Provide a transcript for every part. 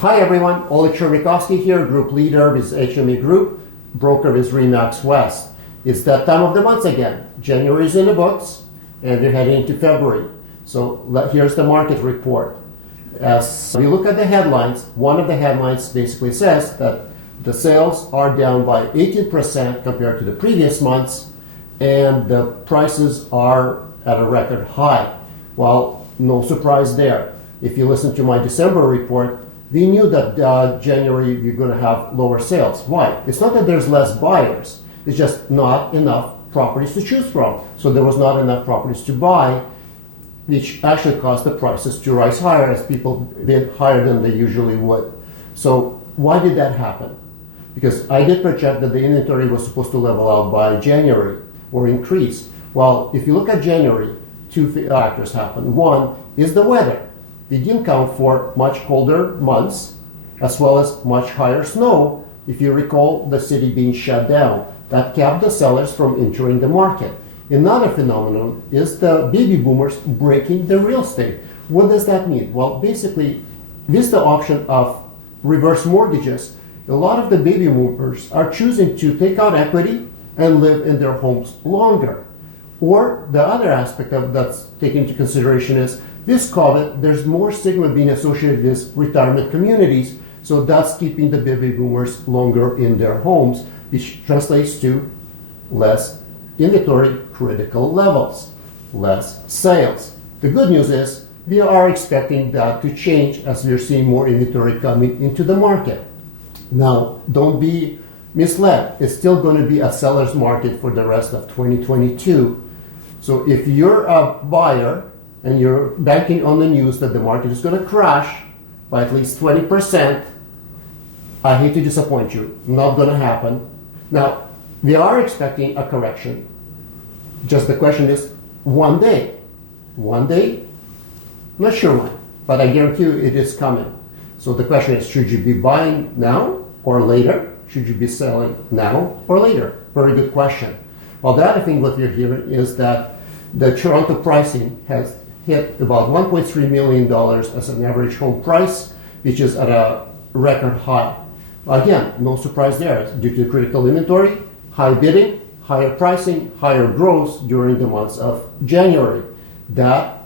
Hi everyone, Oleg Chernikovsky here, group leader with HME Group, broker with Remax West. It's that time of the month again. January is in the books and we're heading into February. So here's the market report. As we look at the headlines, one of the headlines basically says that the sales are down by 18% compared to the previous months and the prices are at a record high. Well, no surprise there. If you listen to my December report, we knew that January we're going to have lower sales. Why? It's not that there's less buyers. It's just not enough properties to choose from. So there was not enough properties to buy, which actually caused the prices to rise higher as people bid higher than they usually would. So why did that happen? Because I did project that the inventory was supposed to level out by January or increase. Well, if you look at January, two factors happened. One is the weather. We didn't count for much colder months as well as much higher snow. If you recall the city being shut down, that kept the sellers from entering the market. Another phenomenon is the baby boomers breaking the real estate. What does that mean? Well, basically, with the option of reverse mortgages, a lot of the baby boomers are choosing to take out equity and live in their homes longer. Or the other aspect of that's taken into consideration is this COVID, there's more stigma being associated with retirement communities, so that's keeping the baby boomers longer in their homes, which translates to less inventory critical levels, less sales. The good news is we are expecting that to change as we're seeing more inventory coming into the market. Now, don't be misled. It's still going to be a seller's market for the rest of 2022. So if you're a buyer and you're banking on the news that the market is going to crash by at least 20%, I hate to disappoint you. Not going to happen. Now, we are expecting a correction. Just the question is, one day? One day? Not sure when, but I guarantee you it is coming. So the question is, should you be buying now or later? Should you be selling now or later? Very good question. Well, the other thing what we're hearing is that the Toronto pricing has hit about $1.3 million as an average home price, which is at a record high. Again, no surprise there. Due to critical inventory, high bidding, higher pricing, higher growth during the months of January. That,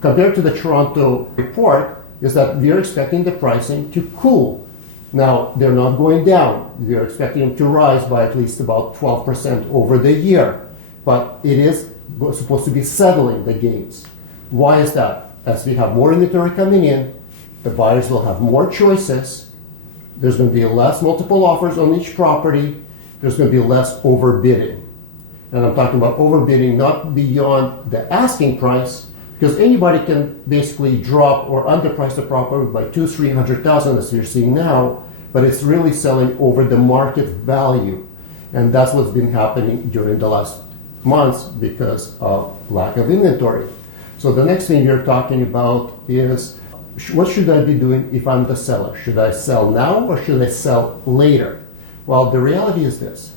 compared to the Toronto report, is that we are expecting the pricing to cool. Now, they're not going down. We are expecting them to rise by at least about 12% over the year. But it is supposed to be settling the gains. Why is that? As we have more inventory coming in, the buyers will have more choices. There's going to be less multiple offers on each property. There's going to be less overbidding. And I'm talking about overbidding not beyond the asking price, because anybody can basically drop or underprice the property by $200,000-$300,000 as you're seeing now, but it's really selling over the market value. And that's what's been happening during the last months because of lack of inventory. So the next thing you're talking about is, what should I be doing if I'm the seller? Should I sell now or should I sell later? Well, the reality is this.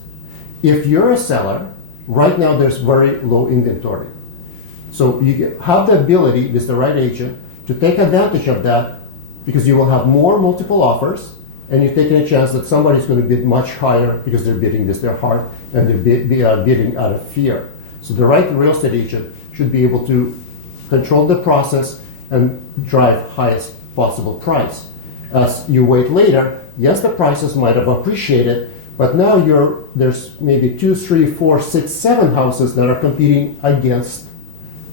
If you're a seller, right now there's very low inventory. So you have the ability with the right agent to take advantage of that because you will have more multiple offers and you're taking a chance that somebody's going to bid much higher because they're bidding with their heart and they're bidding out of fear. So the right real estate agent should be able to control the process and drive highest possible price. As you wait later, yes, the prices might have appreciated, but now there's maybe 2, 3, 4, 6, 7 houses that are competing against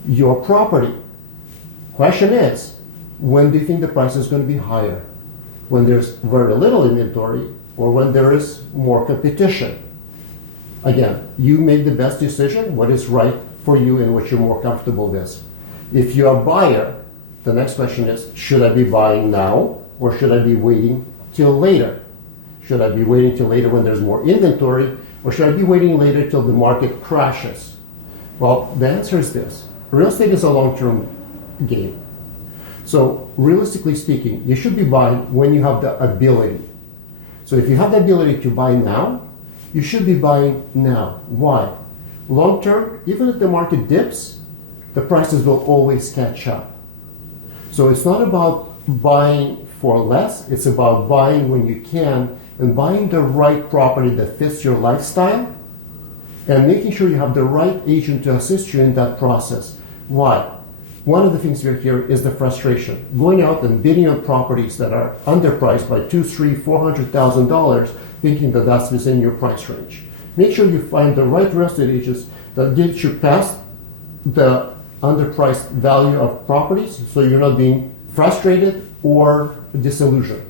your property. Question is, when do you think the price is going to be higher? When there's very little inventory or when there is more competition? Again, you make the best decision, what is right for you and what you're more comfortable with. If you're a buyer, the next question is, should I be buying now or should I be waiting till later? Should I be waiting till later when there's more inventory or should I be waiting later till the market crashes? Well, the answer is this. Real estate is a long-term game. So realistically speaking, you should be buying when you have the ability. So if you have the ability to buy now, you should be buying now. Why? Long-term, even if the market dips, the prices will always catch up. So it's not about buying for less. It's about buying when you can and buying the right property that fits your lifestyle and making sure you have the right agent to assist you in that process. Why? One of the things we hear is the frustration. Going out and bidding on properties that are underpriced by $200,000, $300,000, $400,000, thinking that that's within your price range. Make sure you find the right real estate agents that get you past the underpriced value of properties so you're not being frustrated or disillusioned.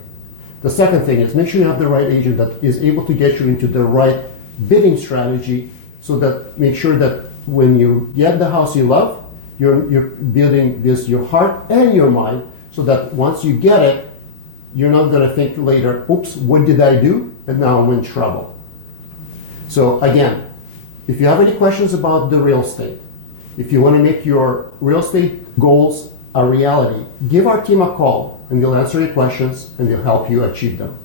The second thing is make sure you have the right agent that is able to get you into the right bidding strategy so that make sure that when you get the house you love, you're building with your heart and your mind so that once you get it, you're not going to think later, oops, what did I do? And now I'm in trouble. So again, if you have any questions about the real estate, if you want to make your real estate goals a reality, give our team a call and they'll answer your questions and they'll help you achieve them.